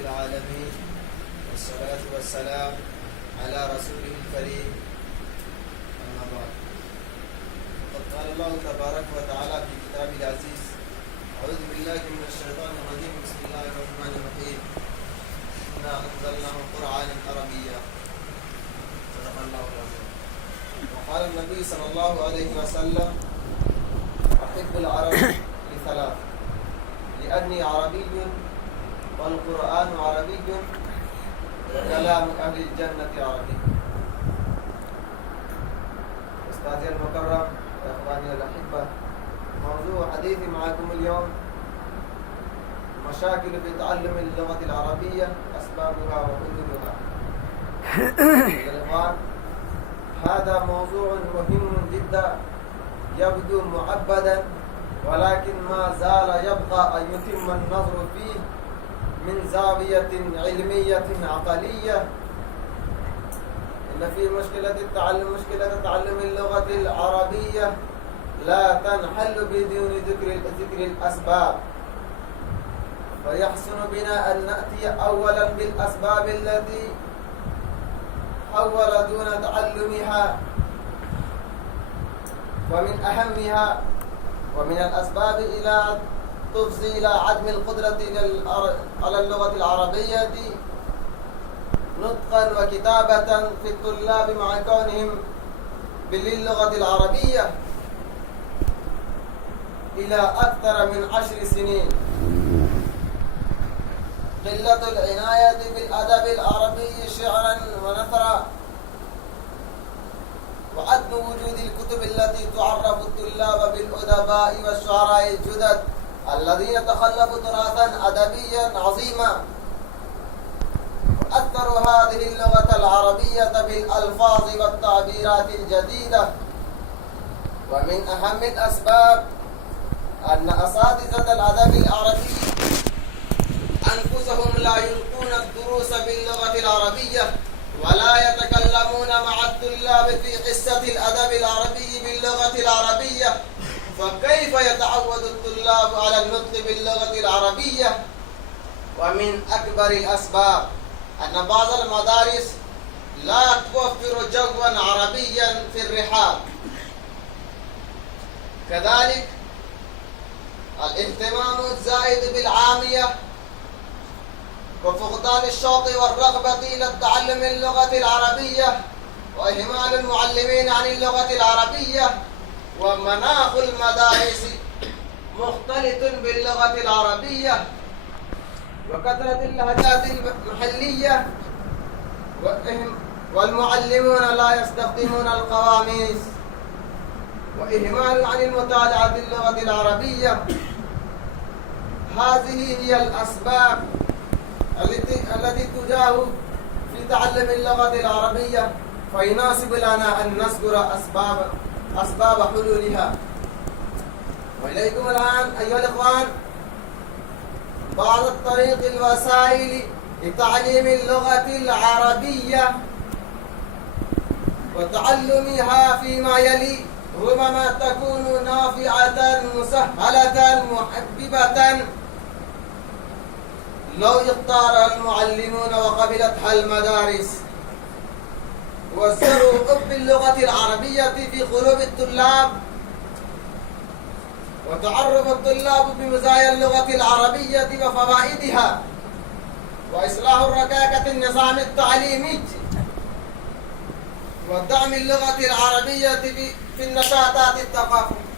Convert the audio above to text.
العالمين، والصلاة والسلام على رسوله الكريم. أما بعد، فقد قال الله تبارك وتعالى في كتابه العزيز: أعوذ بالله من الشيطان الرجيم، بسم الله الرحمن الرحيم. إنا أنزلناه قرآنا عربيا. صدق الله العظيم. وقال النبي صلى الله عليه وسلم: أحب العرب لثلاث: لأني عربي والقرآن عربي وكلام أهل الجنة عربي. أستاذي المكرم وإخواني الأحبة، موضوع حديثي معكم اليوم مشاكل في تعلم اللغة العربية، أسبابها وحلولها. الإخوان، هذا موضوع مهم جدا، يبدو معبدا، ولكن ما زال يبقى أن يتم النظر فيه من زاوية علمية عقلية. إن في مشكلة تعلم اللغة العربية لا تنحل بدون ذكر الأسباب، فيحسن بنا أن نأتي أولا بالأسباب التي حول دون تعلمها، ومن أهمها ومن الأسباب إلى تفضي إلى عدم القدرة على اللغة العربية نطقا وكتابة في الطلاب مع كونهم باللغة العربية إلى أكثر من 10 سنين. قلة العناية بالأدب العربي شعرا ونثرا، وعدم وجود الكتب التي تعرف الطلاب بالأدباء والشعراء الجدد الذين تخلفوا تراثا أدبيا عظيما. وأثر هذه اللغة العربية بالألفاظ والتعبيرات الجديدة. ومن أهم الأسباب أن أساتذة الأدب العربي أنفسهم لا يلقون الدروس باللغة العربية، ولا يتكلمون مع الطلاب في قصة الأدب العربي باللغة العربية. فكيف يتعود الطلاب على النطق باللغة العربية؟ ومن أكبر الأسباب أن بعض المدارس لا توفر جوا عربيا في الرحاب. كذلك الاهتمام الزائد بالعامية وفقدان الشوق والرغبة إلى تعلم اللغة العربية، وإهمال المعلمين عن اللغة العربية، ومناخ المدارس مختلط باللغة العربية، وكثرة اللهجات المحلية، والمعلمون لا يستخدمون القواميس، وإهمال عن المطالعة باللغة العربية. هذه هي الأسباب التي تجاه في تعلم اللغة العربية، فيناسب لنا أن نذكر أسباب حلولها. وإليكم الآن أيها الإخوان بعض الوسائل لتعليم اللغة العربية وتعلمها فيما يلي. ربما تكون نافعة مسهلة محببة لو اختار المعلمون وقبلتها المدارس، وزروا حب اللغة العربية في قلوب الطلاب، وتعرف الطلاب بمزايا اللغة العربية وفوائدها، وإصلاح ركاكة النظام التعليمي، ودعم اللغة العربية في النشاطات الثقافية.